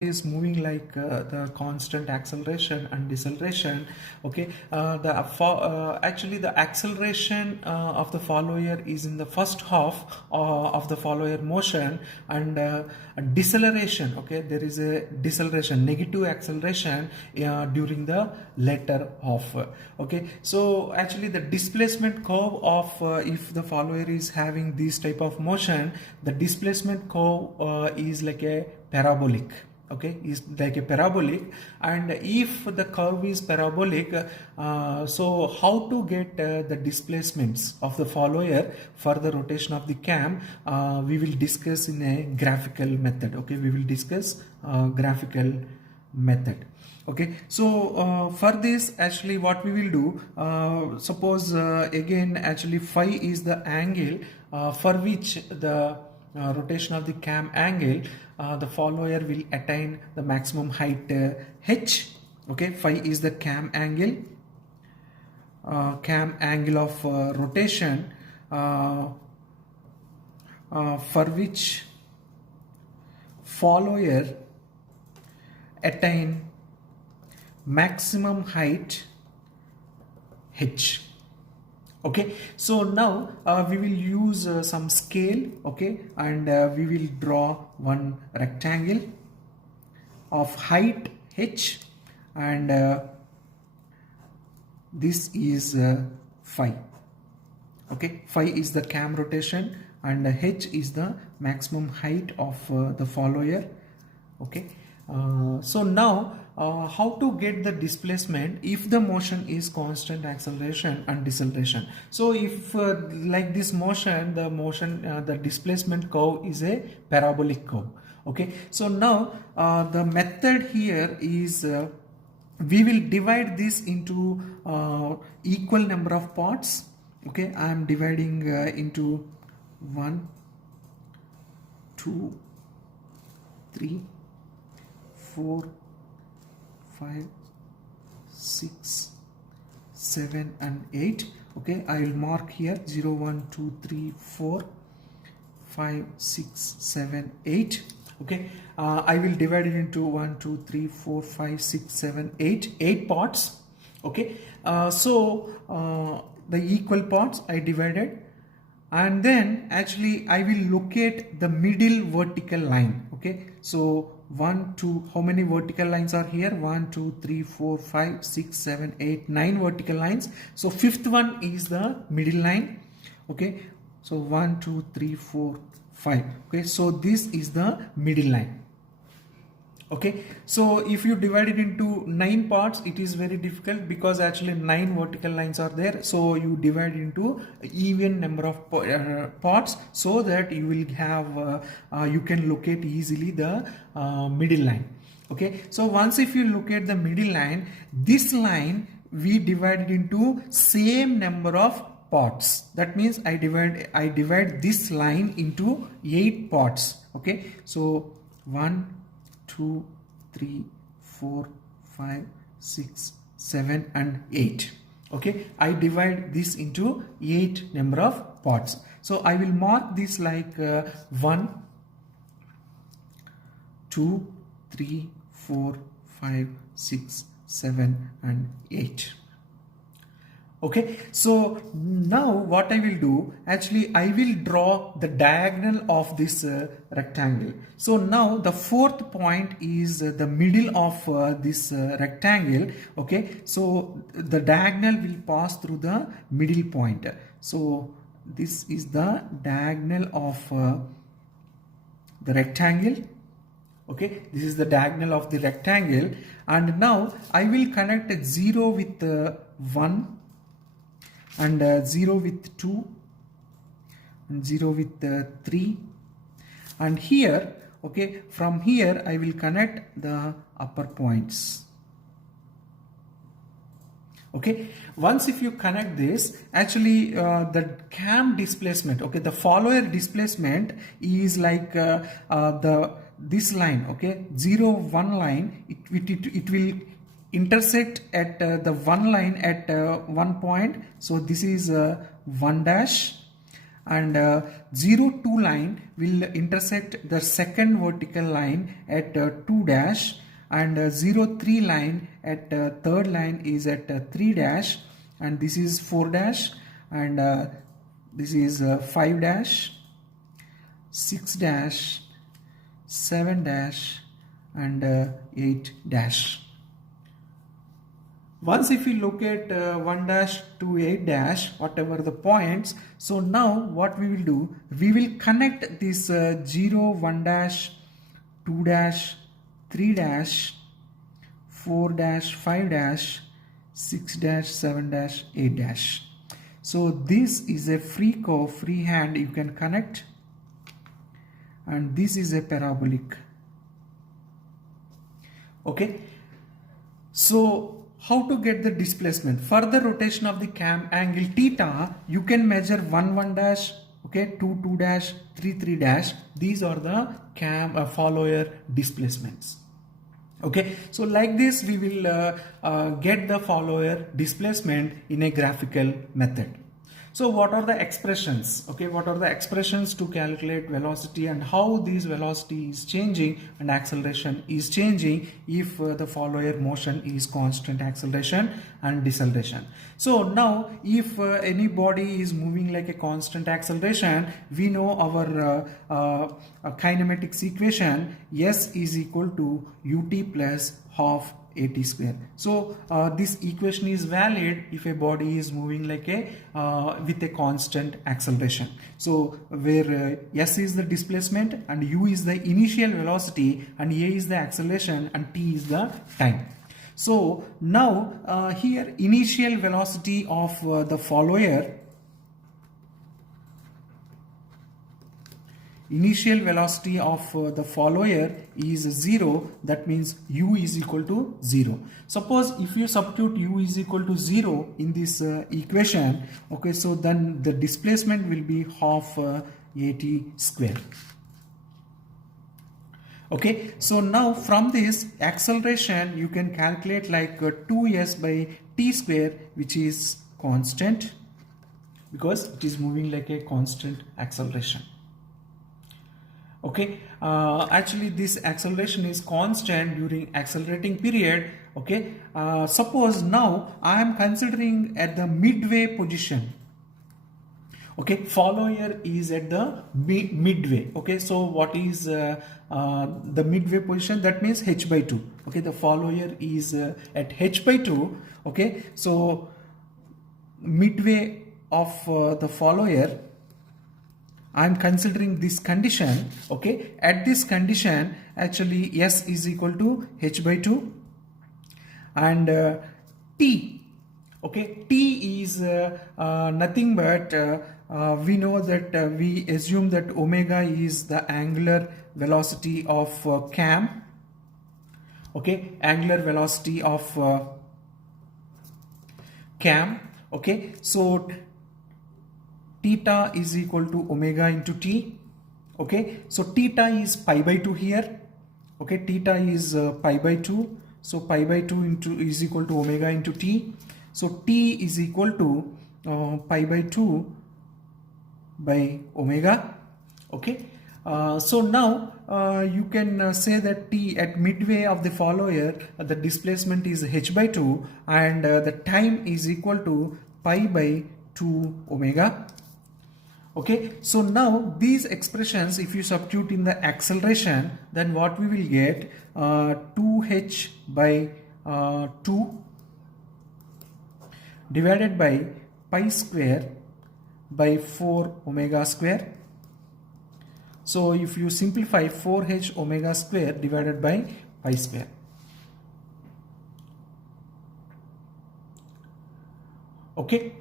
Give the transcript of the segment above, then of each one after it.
is moving like the constant acceleration and deceleration. Okay, actually the acceleration of the follower is in the first half of the follower motion, and a deceleration, okay, there is a deceleration, negative acceleration during the later half. Okay, so actually the displacement curve of if the follower is having this type of motion, the displacement curve is like a parabolic. Okay, is like a parabolic. And if the curve is parabolic, so how to get the displacements of the follower for the rotation of the cam, we will discuss in a graphical method. Okay, we will discuss graphical method. Okay, so for this, actually what we will do, suppose again actually phi is the angle for which the rotation of the cam angle, the follower will attain the maximum height h. Okay, phi is the cam angle of rotation for which follower attain maximum height h. Okay, so now we will use some scale. Okay, and we will draw one rectangle of height h, and this is phi. Okay, phi is the cam rotation and h is the maximum height of the follower. Okay, so now how to get the displacement if the motion is constant acceleration and deceleration. So if like this motion, the displacement curve is a parabolic curve. Okay, so now the method here is we will divide this into equal number of parts. Okay, I am dividing into 1, 2, 3, 4, 5, 6, 7 and 8. Okay, I will mark here 0, 1, 2, 3, 4, 5, 6, 7, 8. Okay, I will divide it into 1, 2, 3, 4, 5, 6, 7, 8 parts. Okay, so the equal parts I divided, and then actually I will locate the middle vertical line. Okay, so 1, 2, how many vertical lines are here? 1, 2, 3, 4, 5, 6, 7, 8, 9 vertical lines. So fifth one is the middle line. Okay, so 1, 2, 3, 4, 5. Okay, so this is the middle line. Okay, so if you divide it into 9 parts, it is very difficult because actually 9 vertical lines are there. So you divide into even number of parts so that you will have you can locate easily the middle line. Okay, so once if you look at the middle line, this line we divide it into same number of parts. That means I divide this line into 8 parts. Okay, so 1, 2, 3, 4, 5, 6, 7 and 8. Okay, I divide this into 8 number of parts. So I will mark this like 1, 2, 3, 4, 5, 6, 7 and 8. Okay, so now what I will do, actually I will draw the diagonal of this rectangle. So now the fourth point is the middle of this rectangle. Okay, so the diagonal will pass through the middle point. So this is the diagonal of the rectangle. Okay, this is the diagonal of the rectangle, and now I will connect 0 with 1 and 0 with 2 and 0 with 3, and here, okay, from here I will connect the upper points. Okay, once if you connect this, actually the cam displacement, okay, the follower displacement is like this line. Okay, 0, 1 line, it will intersect at the one line at one point. So this is 1 dash, and 0 2 line will intersect the second vertical line at 2 dash, and 0 3 line at third line is at 3 dash, and this is 4 dash, and this is 5 dash, 6 dash, 7 dash, and 8 dash. Once if we look at 1 dash to 8 dash, whatever the points, so now what we will do, we will connect this 0 1 dash, 2 dash, 3 dash, 4 dash, 5 dash, 6 dash, 7 dash, 8 dash. So this is a free curve, free hand you can connect, and this is a parabolic. Okay, so how to get the displacement? For the rotation of the cam angle theta, you can measure 1 1 dash, okay, 2 2 dash, 3 3 dash. These are the cam follower displacements. Okay, so like this we will get the follower displacement in a graphical method. So what are the expressions? Okay, what are the expressions to calculate velocity and how this velocity is changing and acceleration is changing if the follower motion is constant acceleration and deceleration. So now if any body is moving like a constant acceleration, we know our kinematics equation, S is equal to ut plus half at square. So this equation is valid if a body is moving like a with a constant acceleration. So where S is the displacement and u is the initial velocity and a is the acceleration and t is the time. So now here initial velocity of the follower, initial velocity of the follower is 0. That means u is equal to 0. Suppose if you substitute u is equal to 0 in this equation, okay, so then the displacement will be half at square. Okay, so now from this acceleration you can calculate like 2s by t square, which is constant because it is moving like a constant acceleration. Okay, actually this acceleration is constant during accelerating period. Okay, suppose now I am considering at the midway position. Okay, follower is at the midway. Okay, so what is the midway position? That means h by 2. Okay, the follower is at h by 2. Okay, so midway of the follower, I am considering this condition. Okay, at this condition actually S is equal to h by 2 and t. Okay, t is nothing but we know that we assume that omega is the angular velocity of cam. Okay, angular velocity of cam. Okay, so theta is equal to omega into t. Okay, so theta is pi by 2 here. Okay, theta is pi by 2. So pi by 2 into is equal to omega into t. So t is equal to pi by 2 by omega. Okay, so now you can say that t at midway of the follower, the displacement is h by 2 and the time is equal to pi by 2 omega. Okay, so now these expressions if you substitute in the acceleration, then what we will get 2h by 2 divided by pi square by 4 omega square. So if you simplify 4h omega square divided by pi square. Okay,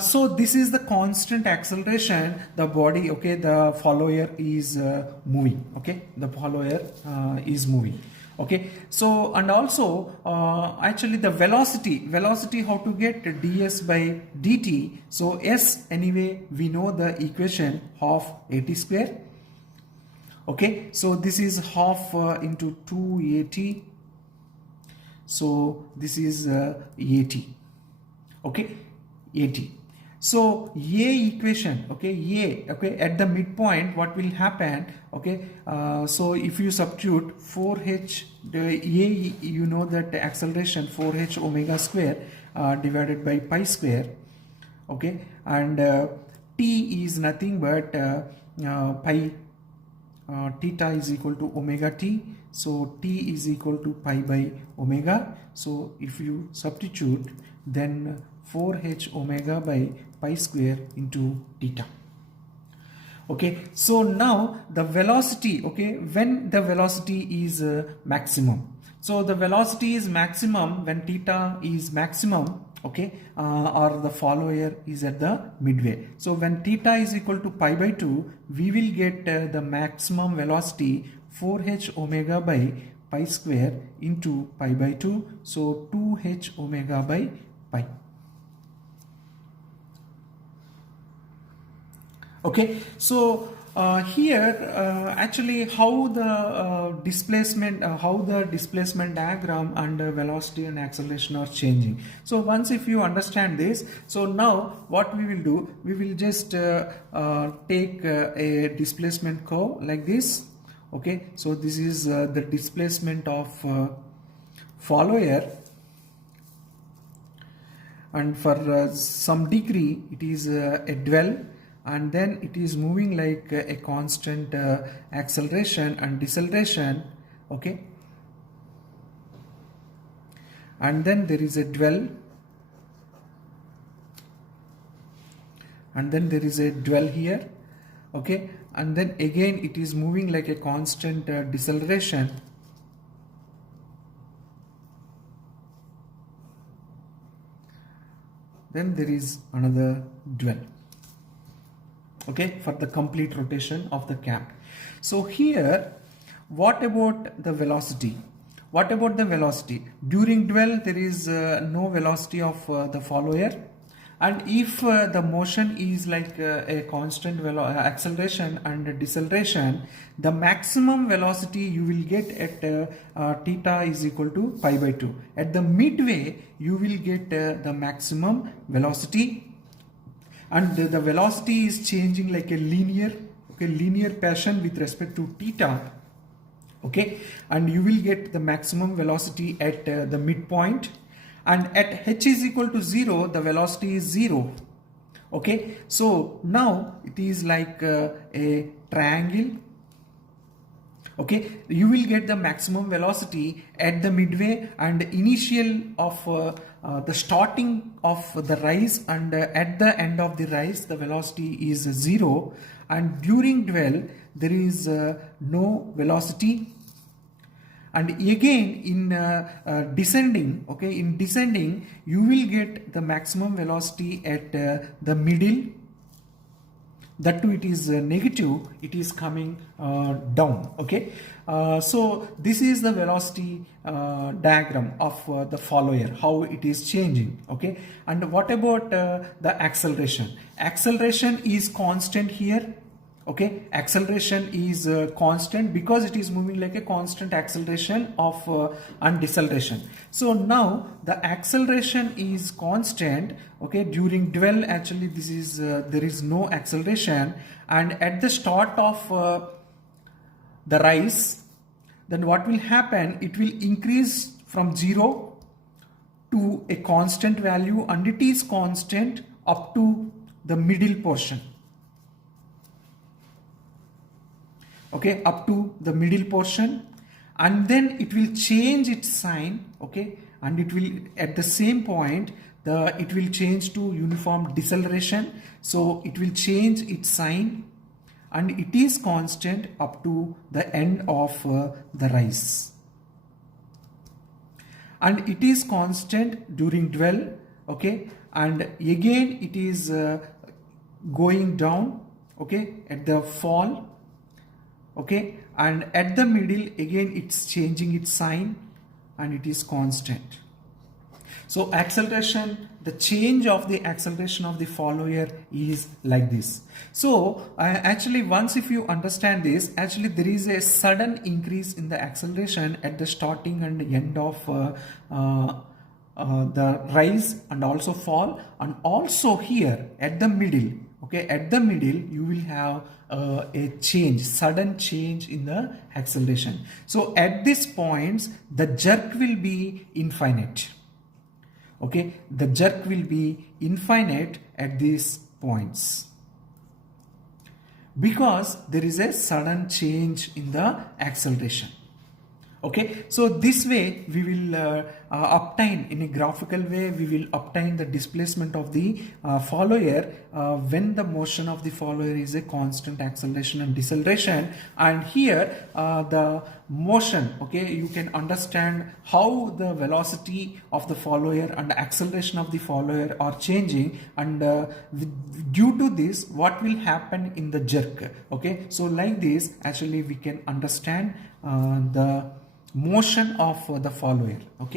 so this is the constant acceleration the body, okay, the follower is moving. Okay, the follower is moving. Okay, so and also actually the velocity how to get ds by dt. So s, anyway we know the equation half at square. Okay, so this is half into 2 at, so this is at. Okay, at. So A equation, okay, at the midpoint what will happen, okay, so if you substitute 4h, the A, you know that the acceleration 4h omega square divided by pi square, okay, and t is nothing but pi, theta is equal to omega t, so t is equal to pi by omega. So if you substitute, then 4h omega by pi square into theta. Okay, so now the velocity, okay, when the velocity is maximum, so the velocity is maximum when theta is maximum, okay, or the follower is at the midway. So when theta is equal to pi by 2, we will get the maximum velocity 4h omega by pi square into pi by 2, so 2h omega by pi. Okay, so here actually how the displacement diagram and velocity and acceleration are changing. So once if you understand this, so now what we will do, we will just take a displacement curve like this. Okay, so this is the displacement of follower, and for some degree it is a dwell, and then it is moving like a constant acceleration and deceleration, okay, and then there is a dwell, and then there is a dwell here, okay, and then again it is moving like a constant deceleration, then there is another dwell, okay, for the complete rotation of the cap. So here, what about the velocity? What about the velocity? During dwell, there is no velocity of the follower, and if the motion is like a constant acceleration and deceleration, the maximum velocity you will get at theta is equal to pi by 2. At the midway, you will get the maximum velocity, and the velocity is changing like a linear fashion with respect to theta, okay, and you will get the maximum velocity at the midpoint, and at h is equal to 0, the velocity is 0, okay. So now it is like a triangle, okay, you will get the maximum velocity at the midway and initial of the starting of the rise, and at the end of the rise the velocity is 0, and during dwell there is no velocity. And again in descending, okay, in descending you will get the maximum velocity at the middle, that too it is negative, it is coming down, okay. So this is the velocity diagram of the follower, how it is changing, okay. And what about the acceleration? Acceleration is constant here, okay, acceleration is constant because it is moving like a constant acceleration of and deceleration. So now the acceleration is constant, okay, during dwell actually this is there is no acceleration, and at the start of the rise, then what will happen, it will increase from 0 to a constant value, and it is constant up to the middle portion, okay, up to the middle portion, and then it will change its sign, okay, and it will at the same point it will change to uniform deceleration, so it will change its sign, and it is constant up to the end of the rise, and it is constant during dwell, okay, and again it is going down, okay, at the fall, okay, and at the middle again it's changing its sign and it is constant. So acceleration, the change of the acceleration of the follower is like this. So actually once if you understand this, actually there is a sudden increase in the acceleration at the starting and end of the rise and also fall, and also here at the middle, okay, at the middle you will have a change, sudden change in the acceleration. So at these points the jerk will be infinite, okay, the jerk will be infinite at these points because there is a sudden change in the acceleration. Okay, so this way we will obtain, in a graphical way, we will obtain the displacement of the follower when the motion of the follower is a constant acceleration and deceleration. And here the motion, okay, you can understand how the velocity of the follower and the acceleration of the follower are changing, and due to this what will happen in the jerk. Okay, so like this actually we can understand the motion of the follower. Okay.